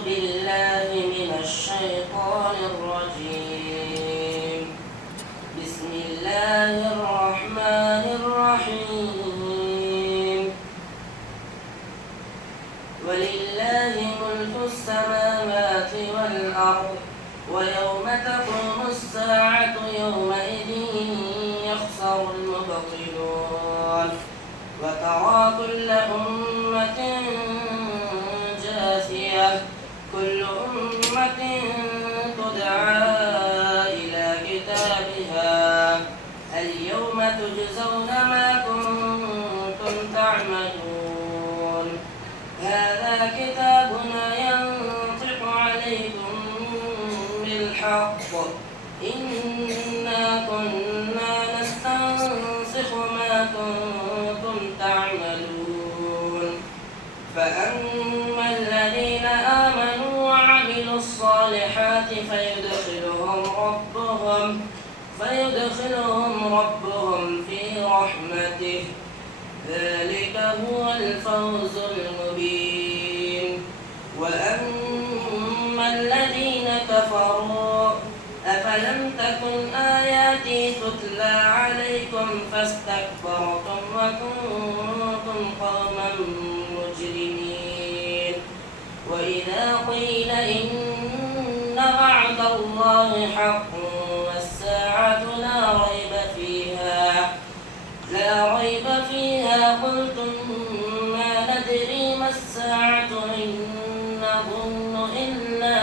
بالله من الشيطان الرجيم. بسم الله الرحمن الرحيم. ولله ملك السماوات والأرض ويوم تقوم الساعة يومئذ يخسر المبطلون وترى كل أمة جاثية كل أمة تدعى إلى كتابها اليوم تجزون ما كنتم تعملون هذا كتابنا ينطق عليكم بالحق إنا كنا نستنسخ ما كنتم تعملون فأما الذين آمنوا وعملوا الصالحات فيدخلهم ربهم في رحمته ذلك هو الفوز المبين. وأما الذين كفروا أفلم تكن آياتي تتلى عليكم فاستكبرتم وكنتم قوما مجرمين وإذا قيل إن وعد الله حق والساعة لا ريب فيها قلتم ما ندري ما الساعة إن نظن إلا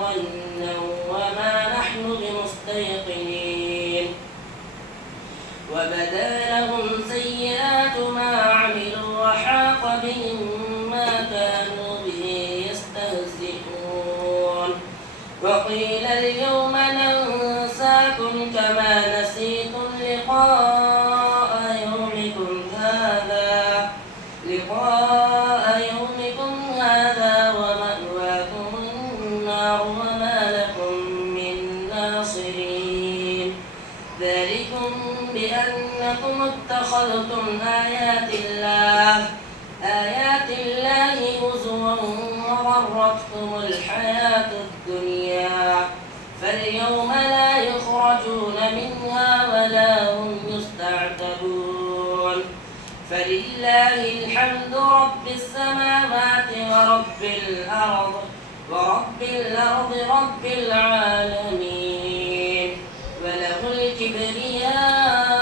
ظنا وما نحن بمستيقنين وبدا لهم سيئات ما عملوا وحاق بهم ما كانوا به يستهزئون وقيل اليوم ننساكم كما نسيتم لقاء يومكم هذا ومأواكم النار وما لكم من ناصرين ذلكم بأنكم اتخذتم آيات الله هزوا وغرتكم الحياة الدنيا فاليوم لا يخرجون منها ولا هم يستعتبون فلله الحمد رب السماوات ورب الأرض رب العالمين وله الكبرياء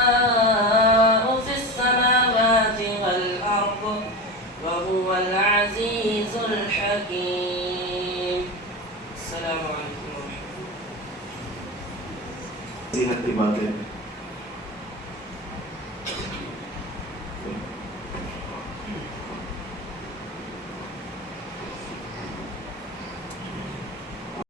في السماوات والأرض وهو العزيز الحكيم. السلام عليكم ورحمة الله.